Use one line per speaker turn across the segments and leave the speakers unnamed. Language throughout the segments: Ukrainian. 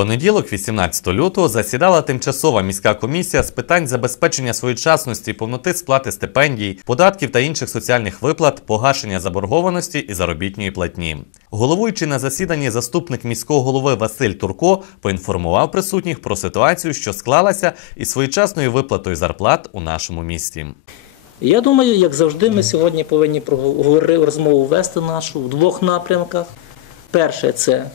понеділок, 18 лютого, засідала тимчасова міська комісія з питань забезпечення своєчасності, повноти сплати стипендій, податків та інших соціальних виплат, погашення заборгованості і заробітної платні. Головуючий на засіданні заступник міського голови Василь Турко поінформував присутніх про ситуацію, що склалася із своєчасною виплатою зарплат у нашому місті.
Я думаю, як завжди, ми сьогодні повинні розмову вести нашу в двох напрямках. Перше це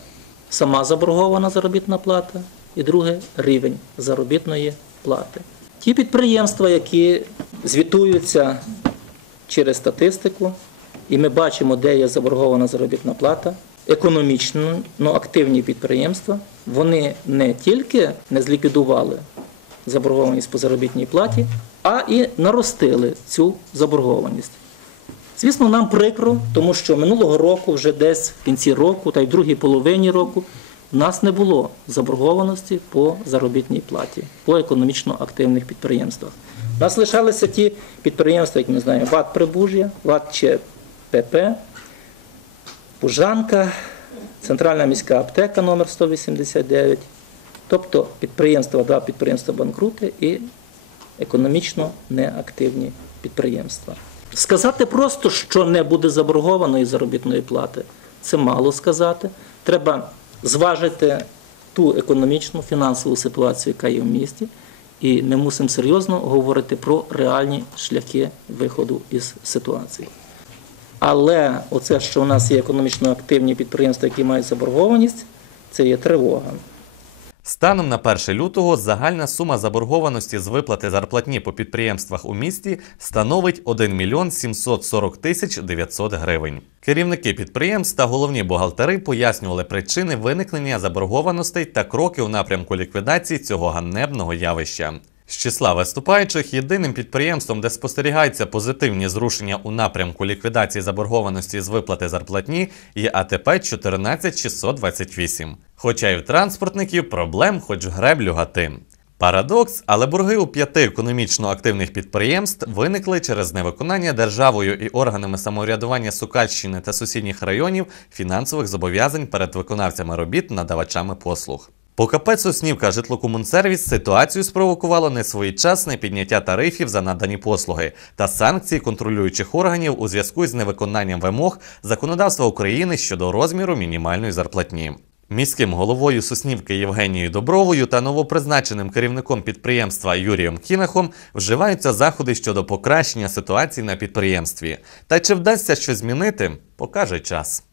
сама заборгована заробітна плата, і друге рівень заробітної плати. Ті підприємства, які звітуються через статистику, і ми бачимо, де є заборгована заробітна плата, економічно активні підприємства, вони не тільки не зліквідували заборгованість по заробітній платі, а і наростили цю заборгованість. Звісно, нам прикро, тому що минулого року, вже десь в кінці року та й в другій половині року, в нас не було заборгованості по заробітній платі, по економічно активних підприємствах. У нас лишалися ті підприємства, які ми знаємо, ВАТ Прибужжя, ВАТ ЧПП, Пужанка, Центральна міська аптека номер 189, тобто підприємства, два підприємства банкрути і економічно неактивні підприємства. Сказати просто, що не буде заборгованої заробітної плати, це мало сказати. Треба зважити ту економічну фінансову ситуацію, яка є в місті, і ми мусимо серйозно говорити про реальні шляхи виходу із ситуації. Але оце, що у нас є економічно активні підприємства, які мають заборгованість, це є тривога.
Станом на 1 лютого загальна сума заборгованості з виплати зарплатні по підприємствах у місті становить 1 мільйон 740 тисяч 900 гривень. Керівники підприємств та головні бухгалтери пояснювали причини виникнення заборгованостей та кроки у напрямку ліквідації цього ганебного явища. З числа виступаючих єдиним підприємством, де спостерігаються позитивні зрушення у напрямку ліквідації заборгованості з виплати зарплатні, є АТП 14628. Хоча й в транспортників проблем хоч греблю гати. Парадокс, але борги у п'яти економічно активних підприємств виникли через невиконання державою і органами самоврядування Сукальщини та сусідніх районів фінансових зобов'язань перед виконавцями робіт надавачами послуг. По КП Соснівка житлокомунсервіс ситуацію спровокувало несвоєчасне підняття тарифів за надані послуги та санкції контролюючих органів у зв'язку з невиконанням вимог законодавства України щодо розміру мінімальної зарплатні. Міським головою Соснівки Євгенією Добровою та новопризначеним керівником підприємства Юрієм Кінахом вживаються заходи щодо покращення ситуації на підприємстві. Та чи вдасться щось змінити, покаже час.